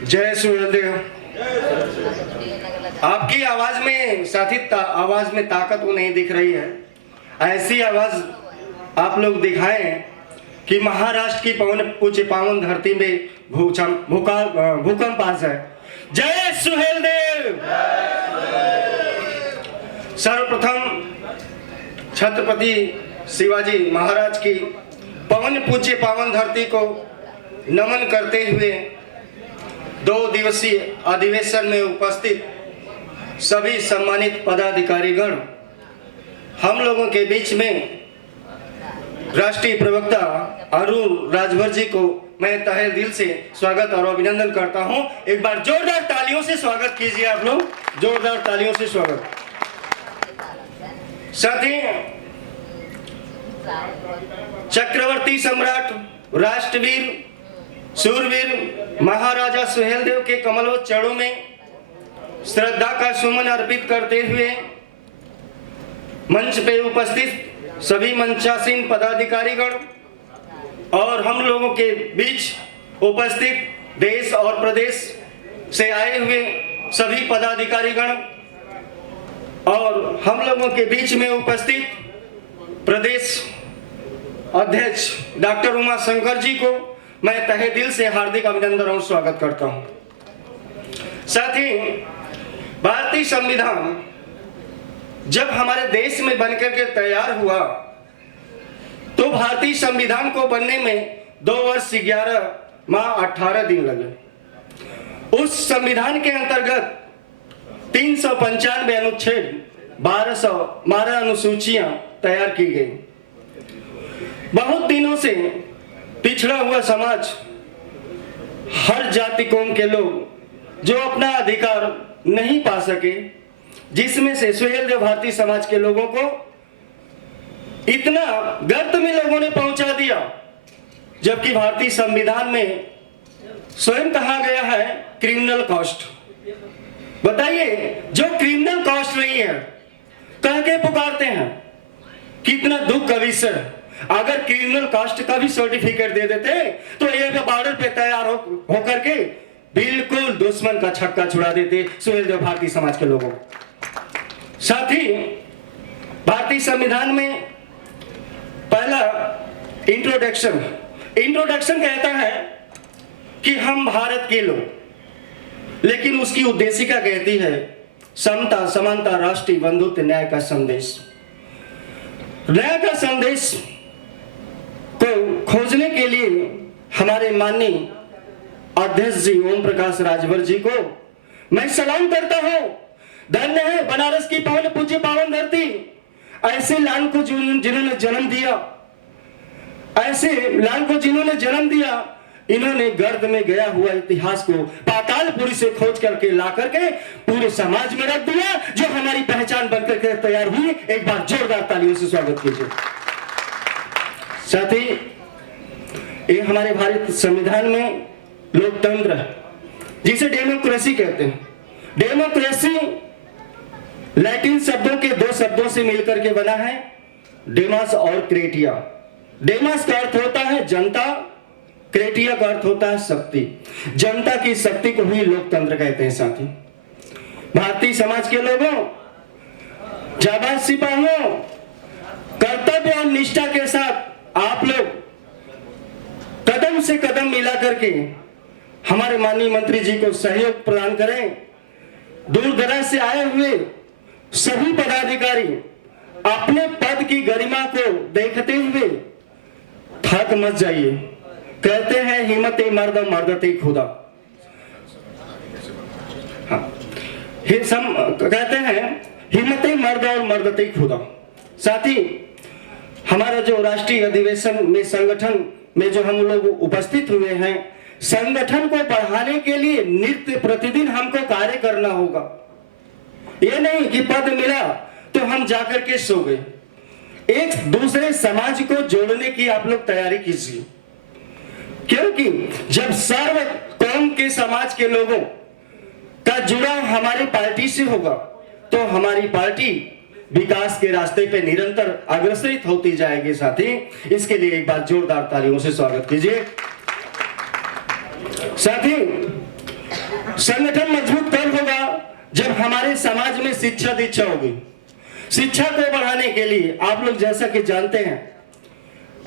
जय सुहेलदेव। आपकी आवाज में साथी आवाज में ताकत वो नहीं दिख रही है। ऐसी आवाज आप लोग दिखाएं कि महाराष्ट्र की पूज्य पावन धरती में भूकंप आ जाए। जय सुहेलदेव। सर्वप्रथम छत्रपति शिवाजी महाराज की पूज्य पावन धरती को नमन करते हुए 2 दिवसीय अधिवेशन में उपस्थित सभी सम्मानित पदाधिकारीगण, हम लोगों के बीच में राष्ट्रीय प्रवक्ता अरुण राजभर जी को मैं तहे दिल से स्वागत और अभिनंदन करता हूं। एक बार जोरदार तालियों से स्वागत कीजिए आप लोग, जोरदार तालियों से स्वागत। साथ ही चक्रवर्ती सम्राट राष्ट्रवीर सूरवीर महाराजा सुहेलदेव के कमलवत चरणों में श्रद्धा का सुमन अर्पित करते हुए मंच पे उपस्थित सभी मंचासीन पदाधिकारीगण और हम लोगों के बीच उपस्थित देश और प्रदेश से आए हुए सभी पदाधिकारीगण और हम लोगों के बीच में उपस्थित प्रदेश अध्यक्ष डॉक्टर उमा शंकर जी को मैं तहे दिल से हार्दिक अभिनंदन और स्वागत करता हूं। साथ ही भारतीय संविधान जब हमारे देश में बनकर के तैयार हुआ तो भारतीय संविधान को बनने में 2 वर्ष 11 माह 18 दिन लगे। उस संविधान के अंतर्गत 395 अनुच्छेद 1212 अनुसूचियां तैयार की गई। बहुत दिनों से पिछड़ा हुआ समाज, हर जाति कौम के लोग जो अपना अधिकार नहीं पा सके, जिसमें से सुहेलदेव भारतीय समाज के लोगों को इतना गर्त में लोगों ने पहुंचा दिया, जबकि भारतीय संविधान में स्वयं कहा गया है क्रिमिनल कॉस्ट। बताइए, जो क्रिमिनल कॉस्ट नहीं है कह के पुकारते हैं, कितना दुख का विषय। अगर क्रिमिनल कास्ट का भी सर्टिफिकेट दे देते तो ये बॉर्डर पे तैयार होकर के बिल्कुल दुश्मन का छक्का छुड़ा देते सुहेलदेव भारतीय समाज के लोगों। साथ ही भारतीय संविधान में पहला इंट्रोडक्शन कहता है कि हम भारत के लोग, लेकिन उसकी उद्देशिका कहती है समता, समानता, राष्ट्रीय बंधुत्व, न्याय का संदेश। न्याय का संदेश को खोजने के लिए हमारे माननीय अध्यक्ष जी ओम प्रकाश राजभर जी को मैं सलाम करता हूं। धन्य है बनारस की पूज्य पावन धरती, ऐसे लाल को जिन्होंने जन्म दिया, ऐसे लाल को जिन्होंने जन्म दिया, इन्होंने गर्द में गया हुआ इतिहास को पातालपुरी से खोज करके ला करके पूरे समाज में रख दिया, जो हमारी पहचान बनकर के तैयार हुई। एक बार जोरदार तालियों से स्वागत कीजिए। साथ ही ये हमारे भारत संविधान में लोकतंत्र है, जिसे डेमोक्रेसी कहते हैं। डेमोक्रेसी लैटिन शब्दों के 2 शब्दों से मिलकर के बना है, डेमास और क्रेटिया। डेमास का अर्थ होता है जनता, क्रेटिया का अर्थ होता है शक्ति। जनता की शक्ति को ही लोकतंत्र कहते हैं। साथी भारतीय समाज के लोगों, जाबाज सिपाहियों, कर्तव्य और निष्ठा के साथ आप लोग कदम से कदम मिला करके हमारे माननीय मंत्री जी को सहयोग प्रदान करें। दूर दराज से आए हुए सभी पदाधिकारी अपने पद की गरिमा को देखते हुए थक मत जाइए। कहते हैं हिम्मत मर्द मर्दते खुदा। हाँ, कहते हैं हिम्मत मर्द और मर्दते खुदा। साथ ही हमारा जो राष्ट्रीय अधिवेशन में संगठन में जो हम लोग उपस्थित हुए हैं, संगठन को बढ़ाने के लिए नित्य प्रतिदिन हमको कार्य करना होगा। ये नहीं कि पद मिला तो हम जाकर के सो गए। एक दूसरे समाज को जोड़ने की आप लोग तैयारी कीजिए, क्योंकि जब सर्व कौम के समाज के लोगों का जुड़ाव हमारी पार्टी से होगा तो हमारी पार्टी विकास के रास्ते पे निरंतर अग्रसरित होती जाएगी। साथी इसके लिए एक बार जोरदार तालियों से स्वागत कीजिए। साथी संगठन मजबूत कब होगा? जब हमारे समाज में शिक्षा दीक्षा होगी। शिक्षा को बढ़ाने के लिए आप लोग जैसा कि जानते हैं,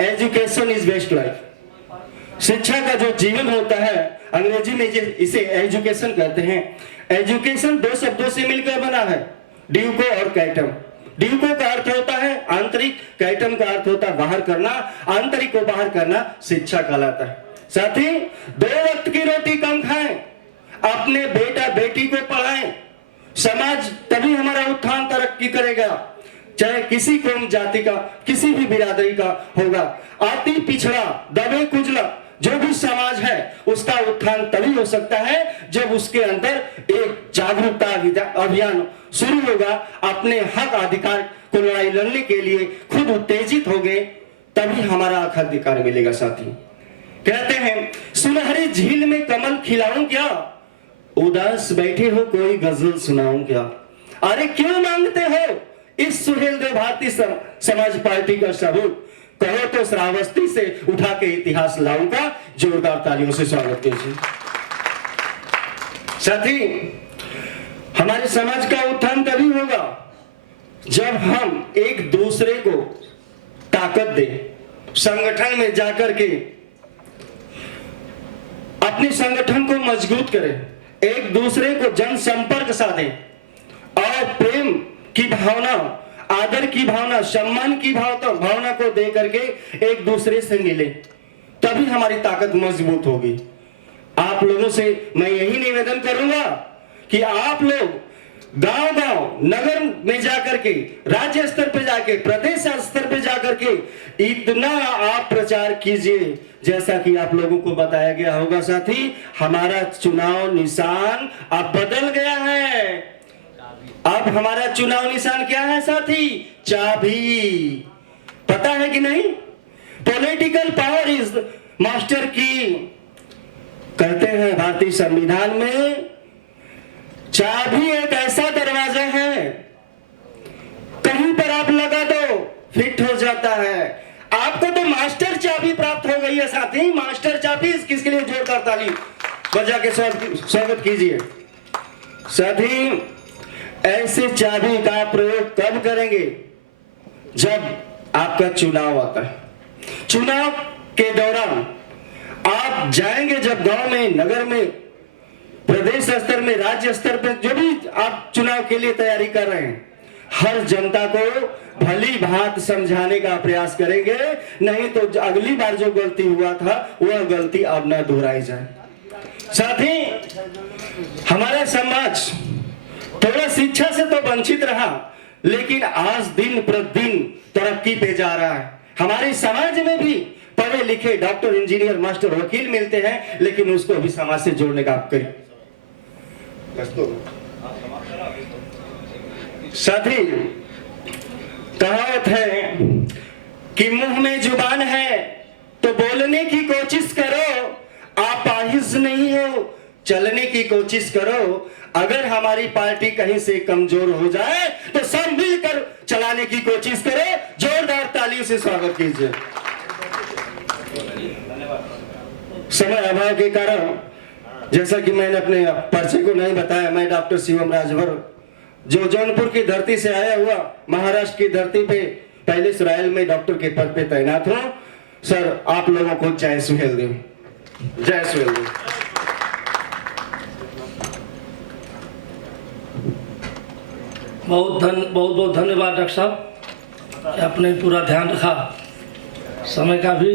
एजुकेशन इज बेस्ट लाइफ। शिक्षा का जो जीवन होता है, अंग्रेजी में इसे एजुकेशन कहते हैं। एजुकेशन दो शब्दों से मिलकर बना है, ड्यूको और कैटम। ड्यूको का अर्थ होता है आंतरिक, कैटम का अर्थ होता है बाहर करना। आंतरिक को बाहर करना शिक्षा कहलाता है। साथ ही 2 वक्त की रोटी कम खाएं, अपने बेटा बेटी को पढ़ाएं। समाज तभी हमारा उत्थान तरक्की करेगा, चाहे किसी कौम जाति का, किसी भी बिरादरी का होगा। अति पिछड़ा, दबे कुचला जो भी समाज है, उसका उत्थान तभी हो सकता है जब उसके अंदर एक जागरूकता अभियान शुरू होगा। अपने हक अधिकार को लड़ाई लड़ने के लिए खुद उत्तेजित हो गए, तभी हमारा हक अधिकार मिलेगा। साथी कहते हैं, सुनहरी झील में कमल खिलाऊं क्या, उदास बैठे हो कोई गजल सुनाऊं क्या। अरे क्यों मांगते हो इस सुहेल देव भारतीय समाज पार्टी का सबूत? कहो तो श्रावस्ती से उठा के इतिहास लाऊंगा। जोरदार तालियों से स्वागत कीजिए। साथी, हमारे समाज का उत्थान तभी होगा जब हम एक दूसरे को ताकत दें। संगठन में जाकर के अपने संगठन को मजबूत करें, एक दूसरे को जनसंपर्क साधें और प्रेम की भावना, आदर की भावना, सम्मान की भावना को दे करके एक दूसरे से मिले, तभी हमारी ताकत मजबूत होगी। आप लोगों से मैं यही निवेदन करूंगा कि आप लोग गांव-गांव, नगर में जाकर के, राज्य स्तर पे जाके, प्रदेश स्तर पे जाकर के इतना आप प्रचार कीजिए जैसा कि आप लोगों को बताया गया होगा। साथी, हमारा चुनाव निशान अब बदल गया है। अब हमारा चुनाव निशान क्या है साथी? चाबी। पता है कि नहीं? पॉलिटिकल पावर इज मास्टर की। कहते हैं भारतीय संविधान में, चाबी एक ऐसा दरवाजा है, कहीं पर आप लगा दो फिट हो जाता है। आपको तो मास्टर चाबी प्राप्त हो गई है साथी। मास्टर चाबी, किसके लिए जोरदार ताली बजा के स्वागत कीजिए। साथी, ऐसे चाबी का प्रयोग कब करेंगे? जब आपका चुनाव आता है। चुनाव के दौरान आप जाएंगे, जब गांव में, नगर में, प्रदेश स्तर में, राज्य स्तर पर जो भी आप चुनाव के लिए तैयारी कर रहे हैं, हर जनता को भली भांत समझाने का प्रयास करेंगे। नहीं तो अगली बार जो गलती हुआ था वह गलती अब न दोहराई जाए। साथ ही हमारा समाज थोड़ा शिक्षा से तो वंचित रहा, लेकिन आज दिन प्रतिदिन तरक्की पे जा रहा है। हमारे समाज में भी पढ़े लिखे डॉक्टर, इंजीनियर, मास्टर, वकील मिलते हैं, लेकिन उसको भी समाज से जोड़ने का आप करिए। साथी, कहावत है कि मुंह में जुबान है तो बोलने की कोशिश करो, आप आहिज नहीं हो, चलने की कोशिश करो। अगर हमारी पार्टी कहीं से कमजोर हो जाए तो सब मिलकर चलाने की कोशिश करें। जोरदार तालियों से स्वागत कीजिए। समय अभाव के कारण, जैसा कि मैंने अपने परिचय को नहीं बताया, मैं डॉक्टर शिवम राजभर, जो जौनपुर की धरती से आया हुआ, महाराष्ट्र की धरती पे पहले इसराइल में डॉक्टर के पद पे तैनात हूं। सर, आप लोगों को जय सुहेल देव, जय सुहेल देव। बहुत बहुत धन्यवाद डॉक्टर साहब, आपने पूरा ध्यान रखा समय का भी।